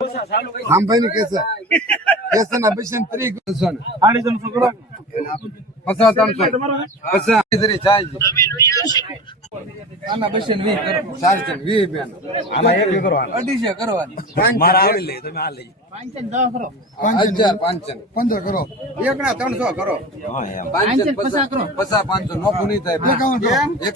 રામભાઈ ને કેસે ના બેસન 3 ગુસો ને 350 કરો 50 300 ચાર્જ આના બેસન 20 કરો 420 બેન આમાં એક કરવાનો 250 કરવાની મારા આવી લે તમે આ લઈ 510 કરો 15 કરો એક ના 300 કરો હા એમ 550 કરો 50 500 નો પુની થાય 51 કે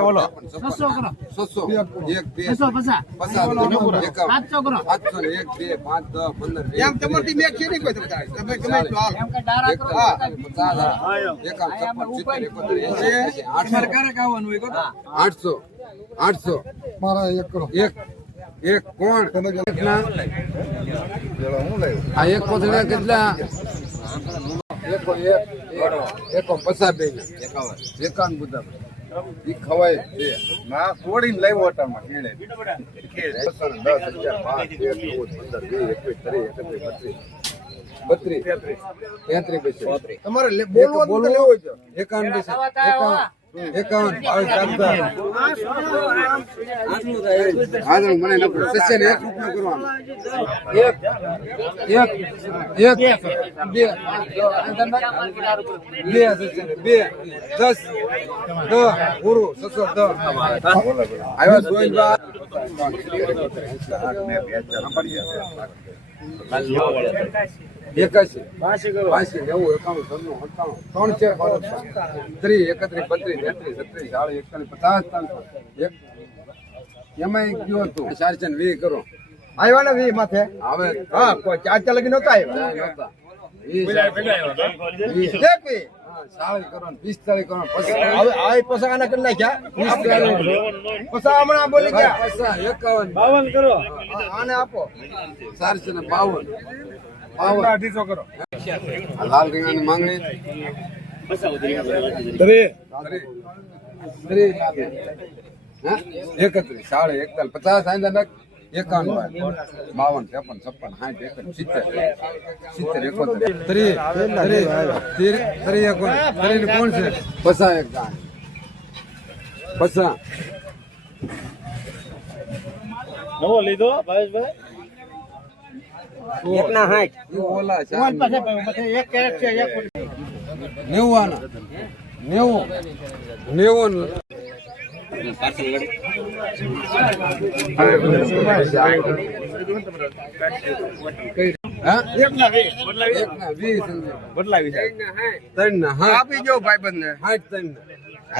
બોલો 600 કરો 600 1 2 250 700 કરો 700 1 2 5 10 15 એમ તમારથી મેક છે નહીં કોઈ તમે ગમે તો હાલ એમ કે ડારા કરો 50 800 કરે કાવવાનું હોય કો 800 મારા એક કરો એક કોણ કેટલા આ એક કોથળા કેટલા એક 50 બે 51 બધા ઈ ખવાય છે ના થોડીને લાવ્યો ઓટામાં કેળે 10 11 12 33 32 તમારે બોલવું લેવો છે 51 મને સસ્ય ને 1 રૂપિયો કરવાનો બે 10 પૂરું 610 આવ્યો સોઈબા 81 82 90 એમાં ગયો હતો 420 કરો આવ્યા ને 20 માથે હવે હા કોઈ 4 લગી નહોતા આવ્યા 40 કરો 45 કરો પછી હવે આ પૈસા આના કરી નાખ્યા 45 પૈસા હમણાં બોલી ગયા 51 કરો આને આપો 452 250 કરો લાલ રીંગણાની માંગણી 31 સાડે 41 50 51 52 કોણ છે પસા એક ગાન પસા નવો લીધો ભાવેશભાઈ એક ના 60 ઓલા છે એક કેરેટ છે એક 90 બદલાવી છે આપી જો ભાઈબંધ ને 60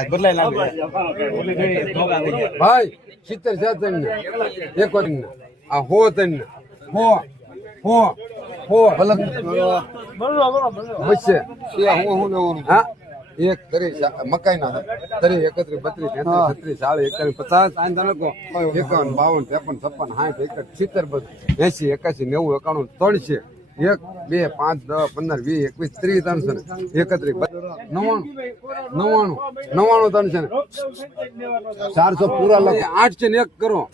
બદલાઈ ભાઈ 70 ને એક આ હો તન હો ભલક બચે હું હા એક તરી મકાઈ ના તરી 31 32 33 40 41 50 આંધા લખો 51 52 53 56 70 80 81 90 91 300 1 2 5 10 15 20 21 30 31 400 પૂરા લખો 8 છે ને 1 કરો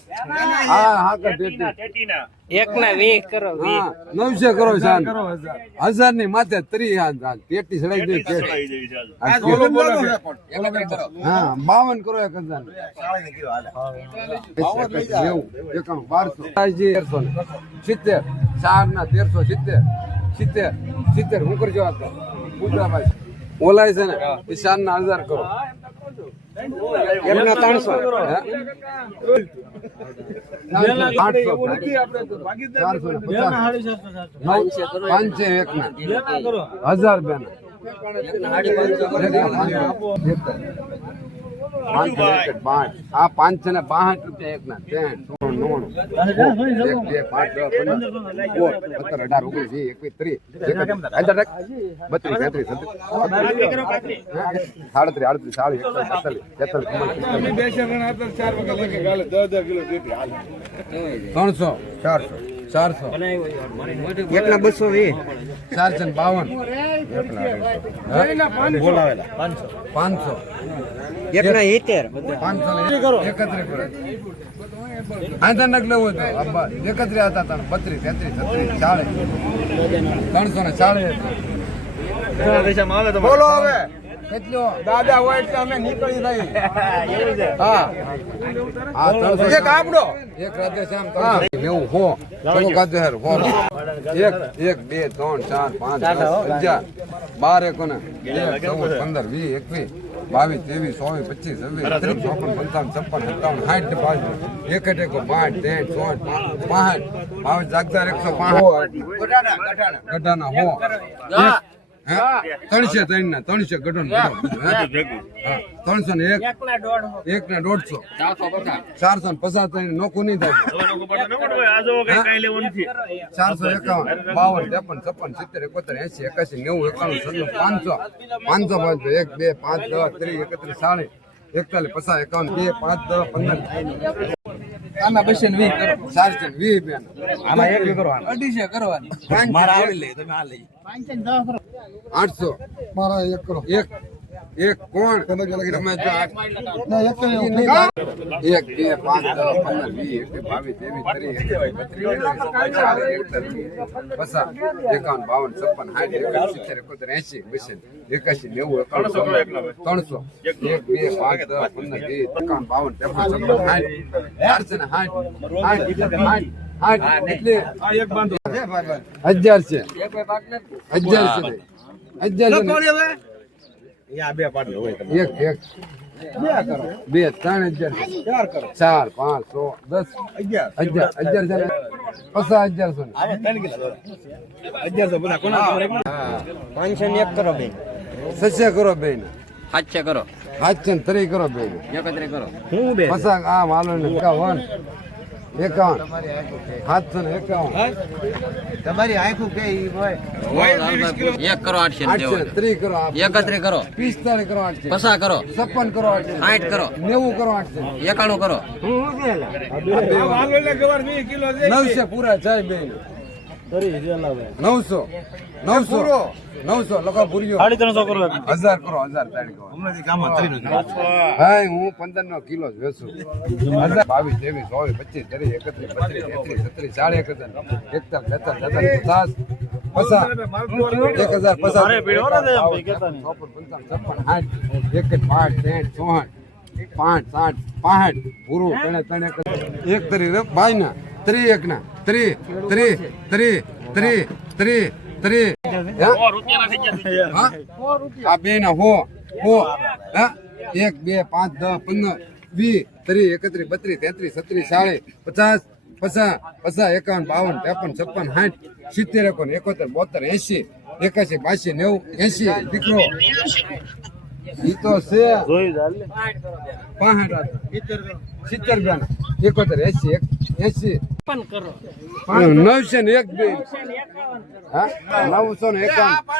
હા હા એક ના 20 કરો 900 કરો 1000 ની માથે 30 પેટી સડાઈ દે કે હા 52 કરો 1000 70 4 ના 1370 હું કરજો ભાઈ ઓલાય છે ને ઈશાન ના 1000 કરો એમના 300 1000 બેન 562 રૂપિયા એક ના 400 એકના 220 452 બોલાવેલા 500 એકના 70 500 કરો 31 કરો આંધા નક લેવો તો 31 હતા તને 32 33 33 40 340 પૈસા માં આવે તો બોલો હવે દાદા હોય એટલે અમે નીકળી રહી હા એક આપડો એક રાધેશ્યામ 90 હો ચલો કાજે હેર હો 1 1 2 3 4 5 10 11 એકોને 14 15 20 21 22 23 24 25 26 27 58 56 57 58 61 62 જાગદાર 105 ગઢાના હો 300 ગઢો 301 1 ને 150 450 નોકું નહીં થાય 451 52 53 56 57 80 81 90 91 92 500 1 2 5 10 30 31 40 41 50 51 2 5 10 15 આમાં બસે 20 કરો 420 બેન આમાં એક કરો 250 કરવાની મારા આવી લે તમે આ લઈ 800 મારા એક કરો એક કોણ તમે જો તમે જો ના એક કરો 1 2 5 10 15 કરો બેન 700 કરો 703 કરો બેન 31 કરો હું બે પસા આ માલો ને 51 તમારી આંખું કે હોય 1 કરો 803 કરો 31 કરો 45 કરો 50 કરો 56 કરો 60 કરો 90 કરો 91 કરો હું કેલા 900 પૂરા જાય બેન 900 લખો પૂરીઓ 350 કરો 1000 કરો 1000 તાળી કરો હમણાંથી કામ કરી નો હા હું 15 નો કિલો જ વેચું 22 23 24 25 30 31 પૂરું એક તરી ભાઈ ના 31 ના 3 આ બે ના હો 1 2 5 10 15 20 31 32 33 37 40 50 51 52 53 56 57 60 71 72 81 ઈ તો છે 65 70 901 બે હા 951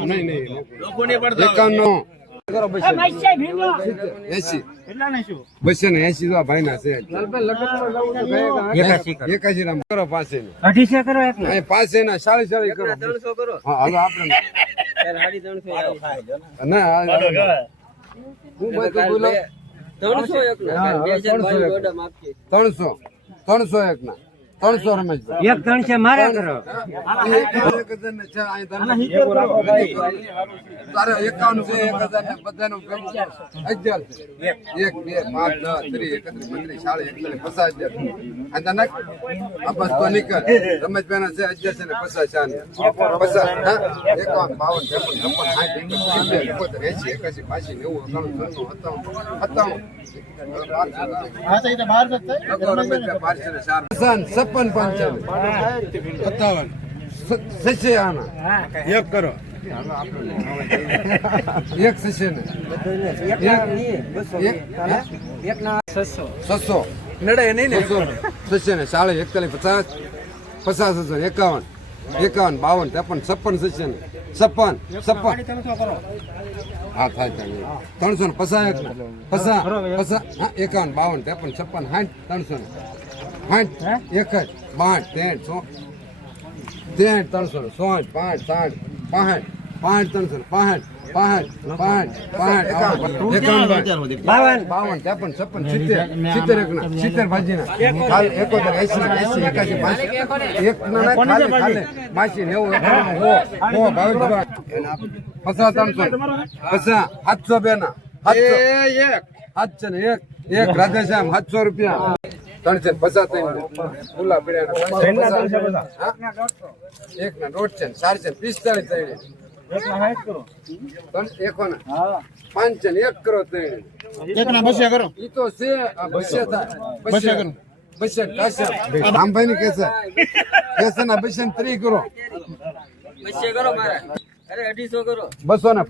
નહીં લોકો નહીં પડતા 51 કરો 80 કેટલા ને શું 280 તો ભાઈ ના છે 81 રામ કરો પાસે 280 કરો એક ના પાસે ના 40 કરો 300 કરો હા હાલો આપણે 350 ના હું બોલો 301 ના 301 ના 300 રમેશ એક 300 મારે કરો તારે 51 છે 1000 ને બધાનું 1000 1 2 5 10 31 32 40 41 50 આ બસ તો નીકળ રમેશ બેના છે 1000 છે ને 50 હા 51 52 53 એક કરો એક સશે ને 600 નડે નહીં ને સશે ને 40 41 50 51 52 53 સશે ને 56 હા થાય 350 51 52 53 56 60 300 61 62 300 5 300 65 300 65 પાંચ પાંચ પાંચ 51 52 53 56 70 70 ભાજીના હાલ 71 80 81 82 એક ના ખાલી માસી 90 હો ભાવ પચાસ 700 બે ના 700 એક રાધેશ્યામ 700 રૂપિયા 350 ફૂલા પીડ્યા એક ના દોઢ છે 445 પાંચ છે એક કરો ઈ તો છે રામભાઈ ની કેસે ના બસે 3 કરો 200 ને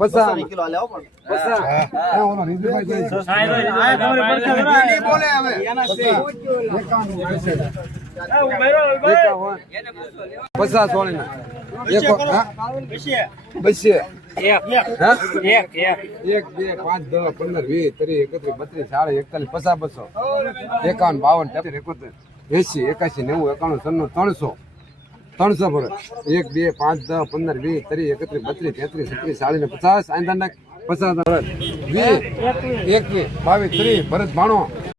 300 ભરે 1 2 5 10 15 20 30 31 32 33 34 40 50 50 ભરત 20 21 22 30 ભરત ભાણો